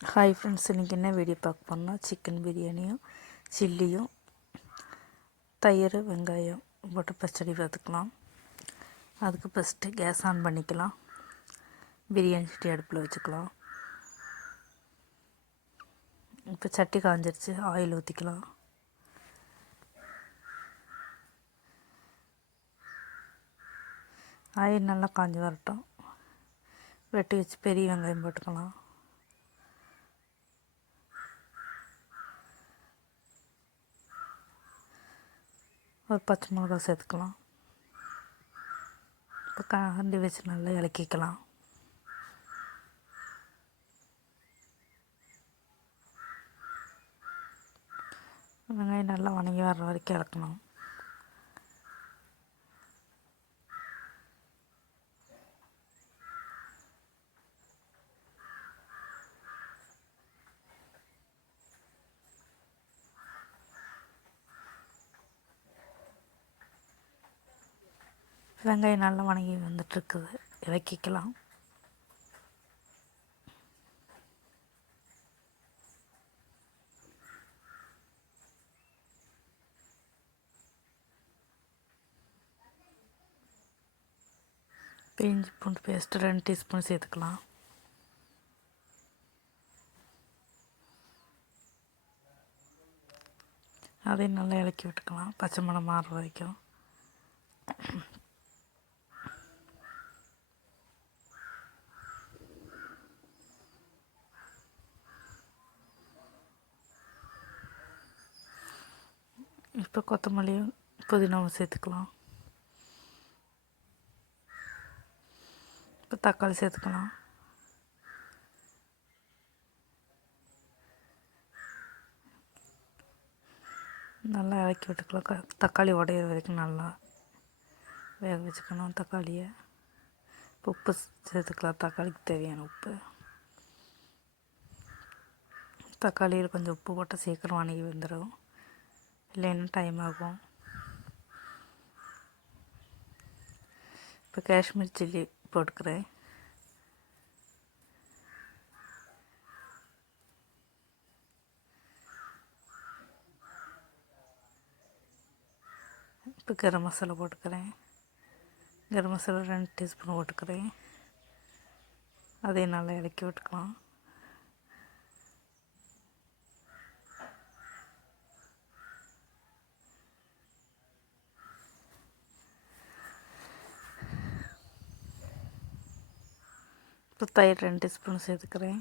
Hi friends, இன்றைக்கி என்ன video பார்க்க போனால் சிக்கன் பிரியாணியும் சில்லியும் தயிர் வெங்காயம் போட்டு பச்சடி பார்த்துக்கலாம். அதுக்கு ஃபஸ்ட்டு கேஸ் ஆன் பண்ணிக்கலாம். பிரியாணி சட்டி அடுப்பில் வச்சுக்கலாம். இப்போ சட்டி காஞ்சிருச்சு, ஆயில் ஊற்றிக்கலாம். ஆயில் நல்லா காஞ்சி வரட்டும். வெட்டி வச்சு பெரிய வெங்காயம் போட்டுக்கலாம். ஒரு பச்சை மிளகா சேர்த்துக்கலாம். இப்போ கரண்டி வச்சு நல்லா இலக்கிக்கலாம். வெங்காயம் நல்லா வணங்கி வர்ற வரைக்கும் இறக்கணும். வெங்காயம் நல்லா வணங்கி வந்துட்டுருக்குது, இறக்கிக்கலாம். இஞ்சி பூண்டு பேஸ்ட்டு 2 டீஸ்பூன் சேர்த்துக்கலாம். அதையும் நல்லா இறக்கி விட்டுக்கலாம், பச்சை மணம் மாறுற வரைக்கும். இப்போ கொத்தமல்லியும் புதினாவும் சேர்த்துக்கலாம். இப்போ தக்காளி சேர்த்துக்கலாம். நல்லா இறக்கி விட்டுக்கலாம். தக்காளி உடையிற வரைக்கும் நல்லா வேக வச்சுக்கணும் தக்காளியை. உப்பு சேர்த்துக்கலாம், தக்காளிக்கு தேவையான உப்பு. தக்காளியில் கொஞ்சம் உப்பு போட்டால் சீக்கிரம் வணங்கி வந்துடும், இல்லைன்னா டைம் ஆகும். இப்போ காஷ்மீர் சில்லி போட்டுக்கிறேன். இப்போ கரம் மசாலா போட்டுக்கிறேன். கரம் மசாலா 2 டீஸ்பூன் போட்டுக்கிறேன். அதையும் நல்லா இறக்கி விட்டுக்கலாம். இப்போ தயிர் 2 டீஸ்பூன் சேர்த்துக்கிறேன்.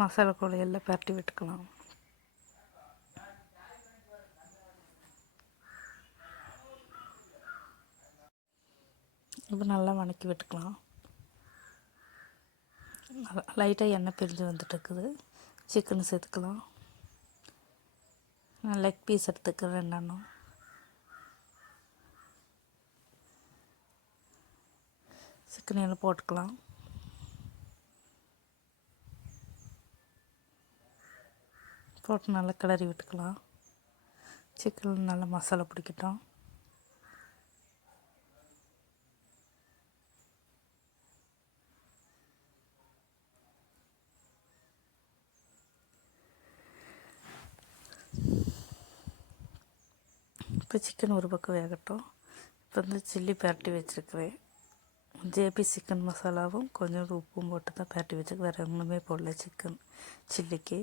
மசாலா கூட எல்லாம் பரட்டி விட்டுக்கலாம். இப்போ நல்லா வணக்கி விட்டுக்கலாம். லைட்டாக எண்ணெய் பிரிஞ்சு வந்துட்டு இருக்குது. சிக்கன் சேர்த்துக்கலாம். நான் லெக் பீஸ் எடுத்துக்கிறேன் 2. சிக்கன் எல்லாம் போட்டுக்கலாம். போட்டு நல்லா கிளறி விட்டுக்கலாம். சிக்கன் நல்லா மசாலா பிடிக்கட்டும். இப்போ சிக்கன் ஒரு பக்கம் வேகட்டும். இப்போ சில்லி பரட்டி வச்சுருக்கிறேன். ஜேபி சிக்கன் மசாலாவும் கொஞ்சம் உப்பும் போட்டு தான் பரட்டி வச்சுருக்கேன். வேறு ஒன்றுமே போடல சிக்கன் சில்லிக்கு.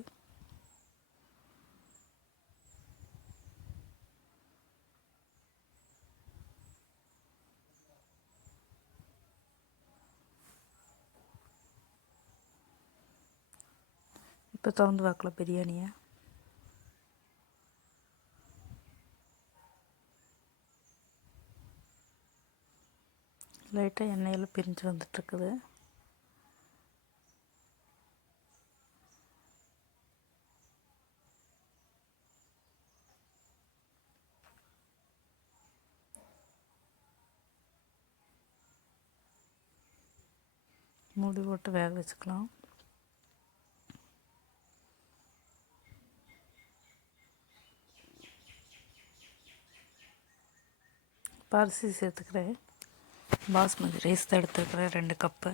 இப்போ திறந்து பார்க்கலாம் பிரியாணியை. லைட்டாக எண்ணெயில் பிரிஞ்சு வந்துட்டுருக்குது. மூடி போட்டு வேக வச்சுக்கலாம். அரிசி சேர்த்துக்கிறேன். பாஸ்மதி ரைஸ் தான் எடுத்துருக்குறேன் 2 கப்பு.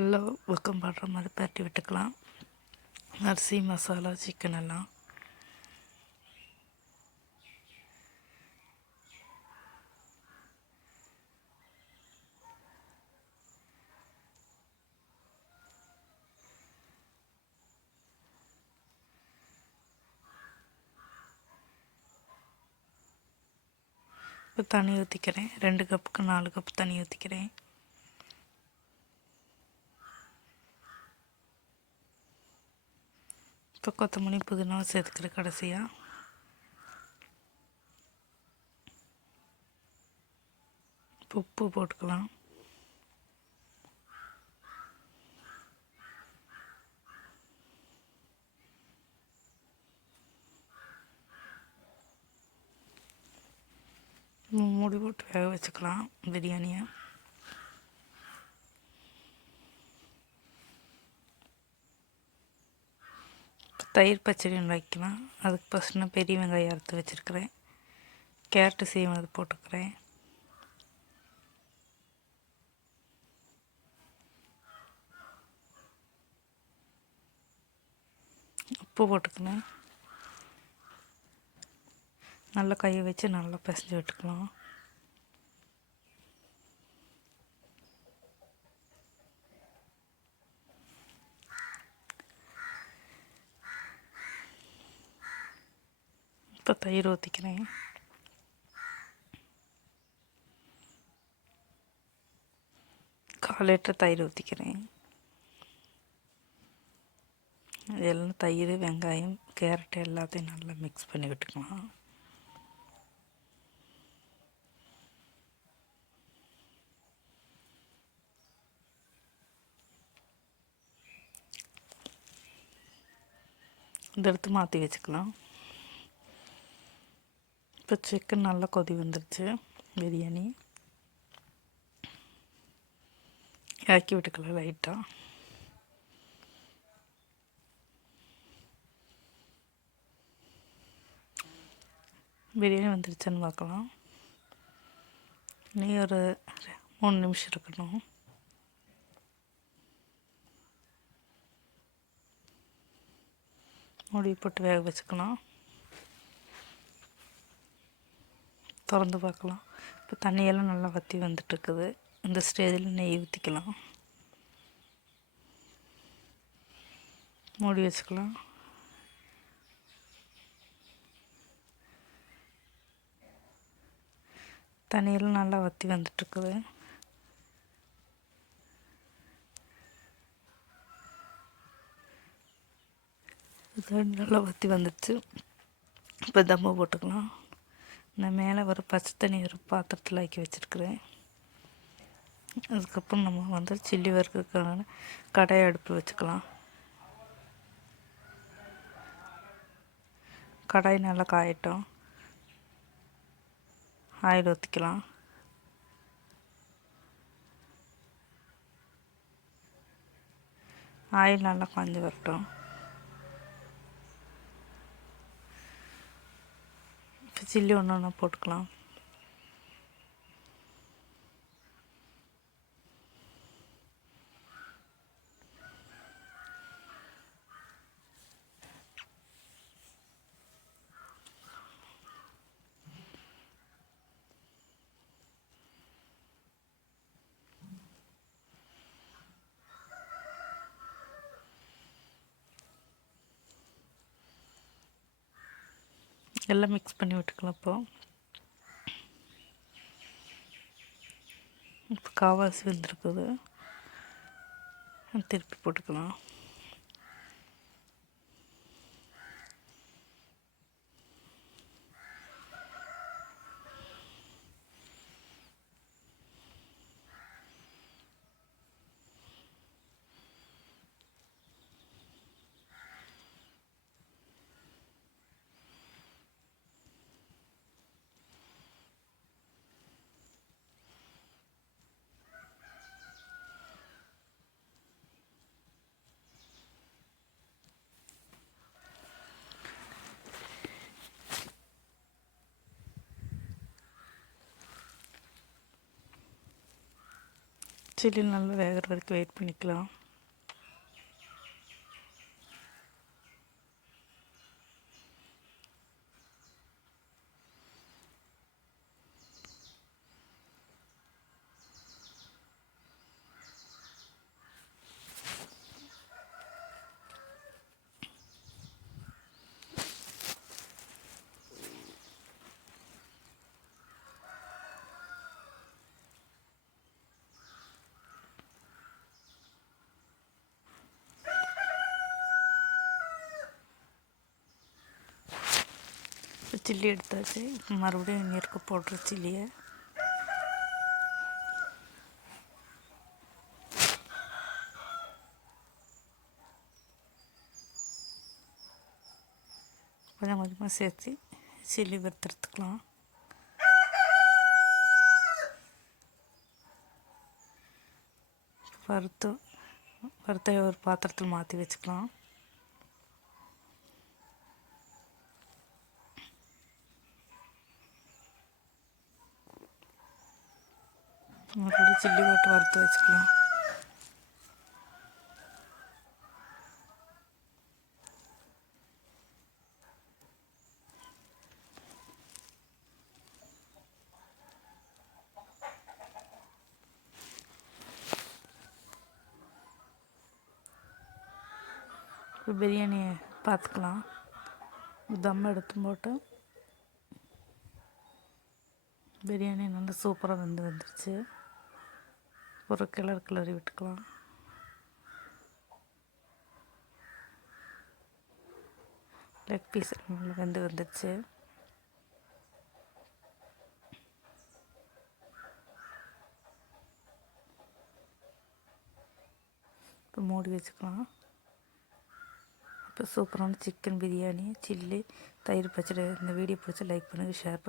எல்லாம் பக்கம் படுற மாதிரி பரட்டி விட்டுக்கலாம். அரிசி, மசாலா, சிக்கன் எல்லாம் இப்போ தண்ணி ஊற்றிக்கிறேன். 2 கப்புக்கு 4 கப் தண்ணி ஊற்றிக்கிறேன். இப்போ கொத்தமல்லி, புதினாவை சேர்த்துக்கிறேன். கடைசியாக உப்பு போட்டுக்கலாம். மூடி போட்டு வேக வச்சுக்கலாம் பிரியாணியை. தயிர் பச்சடி வைக்கலாம். அதுக்கு ஃபஸ்ட்டு நான் பெரிய வெங்காயம் அறுத்து வச்சுருக்கிறேன். கேரட்டு சீவனது போட்டுக்கிறேன். உப்பு போட்டுக்கிறேன். நல்லா கையை வச்சு நல்லா பிசைஞ்சு விட்டுக்கலாம். இப்போ தயிர் ஊற்றிக்கிறேன். கால் லிட்டர் தயிர் ஊற்றிக்கிறேன். இதெல்லாம் தயிர், வெங்காயம், கேரட் எல்லாத்தையும் நல்லா மிக்ஸ் பண்ணி விட்டுக்கலாம். இந்த எடுத்து மாற்றி வச்சுக்கலாம். இப்போ சிக்கன் நல்லா கொதி வந்துருச்சு. பிரியாணி இறக்கி விட்டுக்கலாம் லைட்டாக. பிரியாணி வந்துருச்சுன்னு பார்க்கலாம். நீ ஒரு 3 நிமிஷம் இருக்கணும். மூடி போட்டு வேக வச்சுக்கலாம். திறந்து பார்க்கலாம். இப்போ தண்ணியெல்லாம் நல்லா வற்றி வந்துட்டுருக்குது. இந்த ஸ்டேஜில் நெய் ஊற்றிக்கலாம். மூடி வச்சுக்கலாம். தண்ணியெல்லாம் நல்லா வற்றி வந்துட்டுருக்குது. இது நல்லா வற்றி வந்துடுச்சு. இப்போ தம்மை போட்டுக்கலாம். நான் மேலே ஒரு பச்சை தண்ணி ஒரு பாத்திரத்தில் ஆக்கி வச்சுருக்குறேன். அதுக்கப்புறம் நம்ம சில்லி வறுக்கிறதுக்கான கடாயை அடுப்பில் வச்சுக்கலாம். கடாய் நல்லா காயட்டும். ஆயில் ஊற்றிக்கலாம். ஆயில் நல்லா காஞ்சி வரட்டும். இப்போ சில்லி ஒன்று ஒன்றா போட்டுக்கலாம். எல்லாம் மிக்ஸ் பண்ணி விட்டுக்கலாம். இப்போ காவாசி வந்துருக்குது. திருப்பி போட்டுக்கலாம். சில்லி நல்லா வேகிற வரைக்கும் வெயிட் பண்ணிக்கலாம். சில்லி எடுத்தாச்சு. மறுபடியும் நீருக்கு போடுற சில்லியை கொஞ்சம் கொஞ்சமாக சேர்த்து சில்லி வறுத்துக்கலாம். வறுத்த ஒரு பாத்திரத்தில் மாற்றி வச்சுக்கலாம். மறுபடியும் சில்லி போட்டு வறுத்து வச்சுக்கலாம். இப்போ பிரியாணியை பார்த்துக்கலாம். தம் எடுத்து போட்டு பிரியாணி நல்லா சூப்பராக வந்துருச்சு. ஒரு கிளறி விட்டுக்கலாம். லெக் பீஸ் நல்லா வந்துருச்சு. இப்போ மூடி வச்சுக்கலாம். இப்போ சூப்பரான சிக்கன் பிரியாணி, சில்லி, தயிர் பச்சடி. இந்த வீடியோ பிடிச்சா லைக் பண்ணுங்கள், ஷேர் பண்ணுங்கள்.